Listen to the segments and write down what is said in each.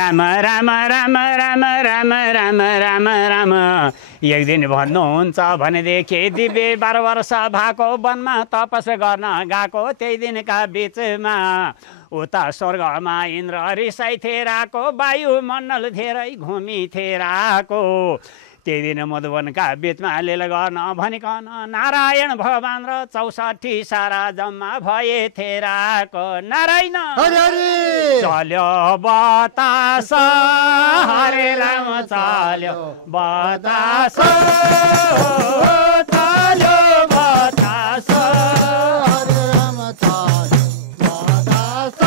राम राम राम राम राम राम राम राम एक दिन भन्नुहुन्छ भनेदेखि दिव्य 12 वर्ष भएको वनमा तपस गर्न गएको त्यही दिनका बिचमा उता स्वर्गमा इन्द्र रिसाई थेराको वायुमण्डल धेरै घुमी थेराको त्यही दिन मधुवनका बिचमा लीला गर्न भनिकन नारायण भगवान र 64 सारा जम्मा भए थेराको नारायण चल्यो बतास हरे राम चल्यो बतास चल्यो बतास हरे राम चल्यो बतास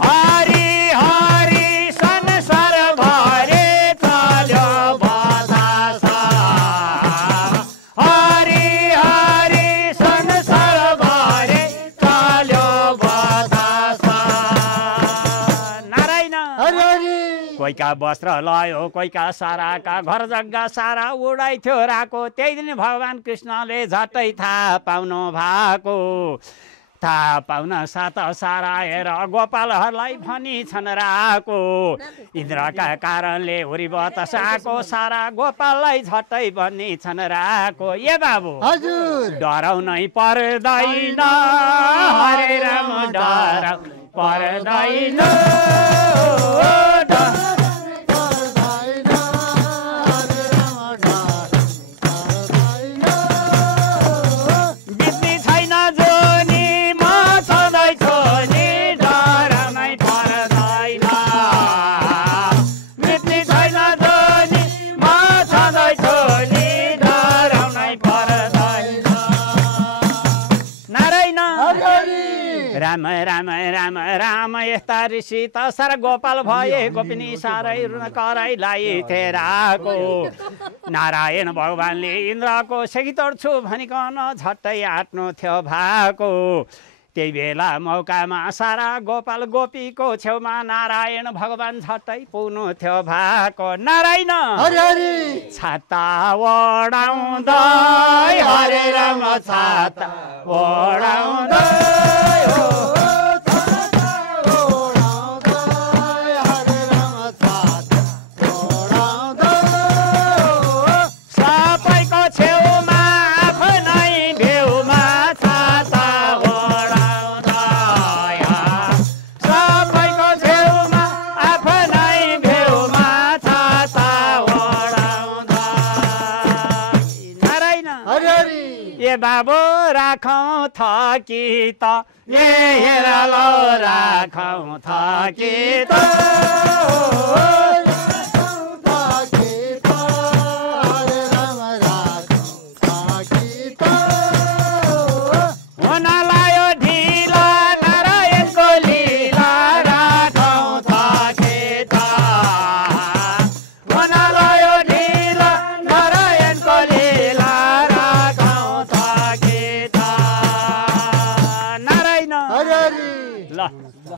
हरि हरि संसार भरे चल्यो बतास हरि हरि संसार भरे चल्यो बतास नारायण कोहीका वस्त्र लयो कोहीका साराका घर जग्गा सारा उडाइथ्यो राको त्यही दिन भगवान कृष्णले झट्टै थाहा पाउनु भएको थाहा पाउन सात सारा हेर गोपालहरूलाई भनी छन् राको इन्द्रका कारणले हुरी बतासको सारा गोपाललाई झट्टै भनी छन् राको ए बाबु हजुर डराउनै पर्दैन हरे राम डराउ पर्दैन बित्ने छैन जोनी म छँदैछु नि डराउनै पर्दैन बित्ने छैन जोनी म छँदैछु नि डराउनै पर्दैन नारायण राम राम राम राम यस्ता ऋषि त सारा गोपाल भए गोपिनी सारै रुन कराइलाई थेराको नारायण भगवानले इन्द्रको सेकी तोड्छु भनिकन झट्टै आँट्नु थियो भएको त्यही बेला मौकामा सारा गोपाल गोपीको छेउमा नारायण भगवान झट्टै पुग्नु थियो भएको नारायण छाता ओढाउँदै हरे राम छाता ओढाउँदै सबैको छेउमा आफ्नै भेउमा छाता ओढाउँदै सबैको छेउमा आफ्नै भेउमा छाता ओढाउँदै नारायण ए बाबु राखौँ थकी त ए हेर लो राखौँ थकी त